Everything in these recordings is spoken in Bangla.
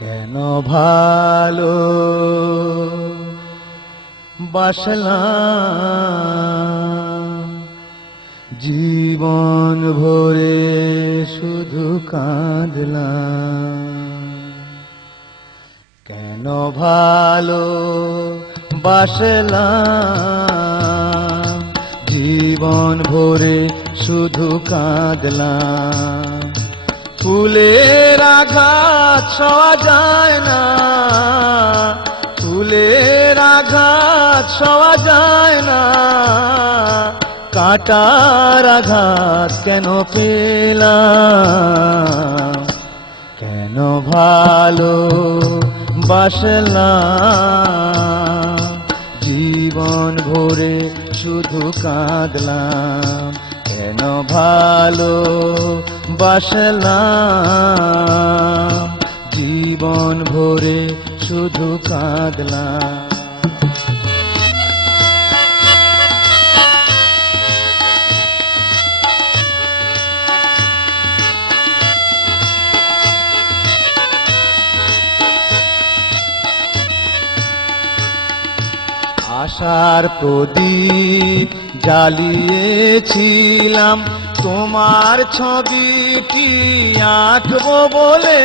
কেন ভালো বাসলাম জীবন ভরে শুধু কাঁদলাম। কেন ভালো বাসলাম জীবন ভরে শুধু কাঁদলাম। ফুলের আঘাত সওয়া যায় না, ফুলের আঘাত সওয়া যায় না, কাঁটার আঘাত কেন পেলাম। কেন ভালো বাসলাম জীবন ভরে শুধু কাঁদলাম। কেন ভালো বাসলাম জীবন ভরে শুধু কাঁদলাম। আশার প্রদীপ জ্বালিয়েছিলাম তোমার ছবিটি আঁকবো বলে,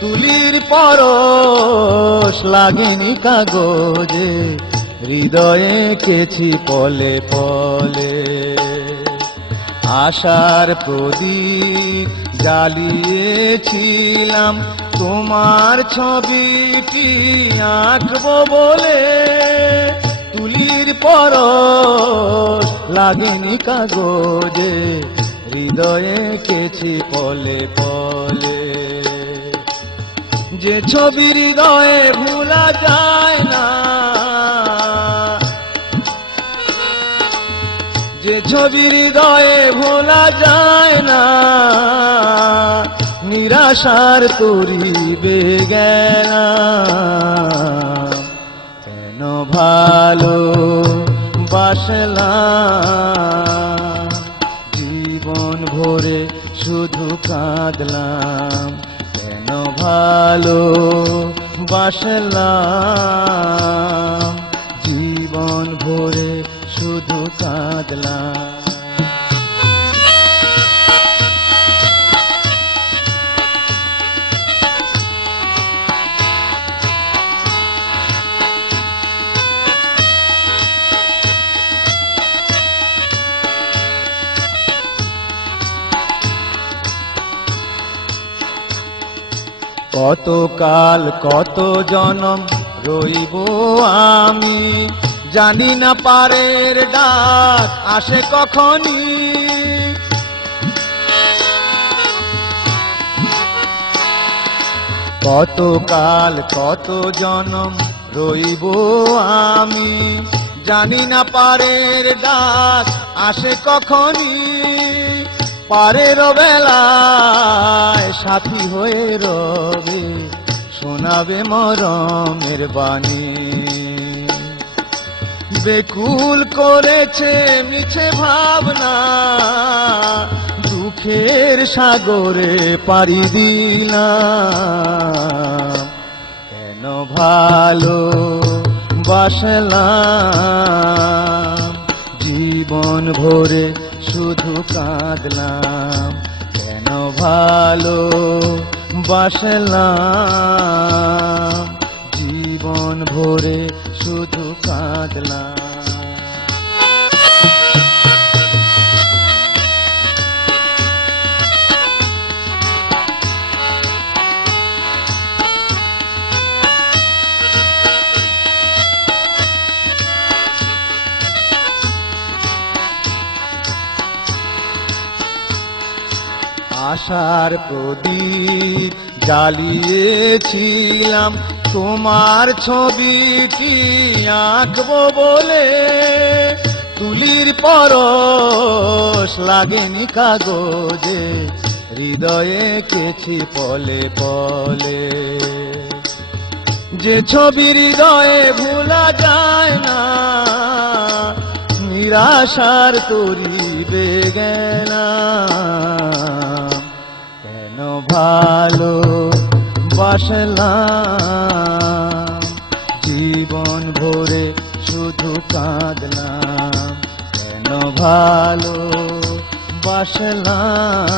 তুলির পরশ লাগেনি কাগজে, হৃদয়ে এঁকেছি পলে পলে। আশার প্রদীপ জ্বালিয়েছিলাম তোমার ছবিটি আঁকবো বলে, তুলির পরশ লাগেনি কাগজে, হৃদয়ে এঁকেছি পলে পলে। যে ছবি হৃদয়ে ভোলা যায় না, যে ছবি হৃদয়ে ভোলা যায় না, নিরাশার তরিবে গেলাম। কেন ভালো বাসলাম জীবন ভরে শুধু কাঁদলাম। কেন ভালো বাসলাম জীবন ভরে শুধু কাঁদলাম। কত কাল কত জনম রইব আমি, জানি না পারের ডাক আসে কখনই। কত কাল কত জনম রইব আমি, জানি না পারের ডাক আসে কখনই। পারের বেলায় সাথী হয়ে রবে, শোনাবে মরমের বাণী। বেকুল করেছে মিছে ভাবনা, দুঃখের সাগরে পাড়ি দিলাম। কেন ভালো বাসলাম জীবন ভরে শুধু কাঁদলাম। কেন ভালো বাসলাম জীবন ভরে শুধু কাঁদলাম। আশার প্রদীপ জ্বালিয়েছিলাম তোমার ছবিটি আঁকবো বলে, তুলির পরশ লাগেনি কাগজে, হৃদয়ে এঁকেছি পলে পলে। যে ছবি হৃদয়ে ভোলা যায় না, নিরাশার তরিবে গেলাম। কেন ভালো বাসলাম, জীবন ভরে শুধু কাঁদলাম, কেন ভালো বাসলাম,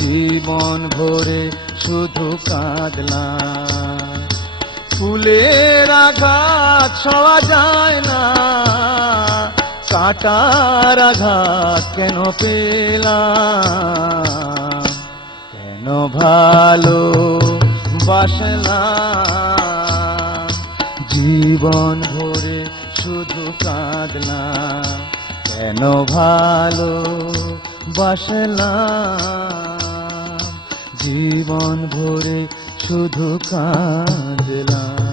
জীবন ভরে শুধু কাঁদলাম। ফুলের আঘাত সওয়া যায় না, কাঁটার আঘাত কেন পেলাম, কেন ভালো বাসলাম, জীবন ভরে শুধু কাঁদলাম, কেন ভালো বাসলাম, জীবন ভরে শুধু কাঁদলাম।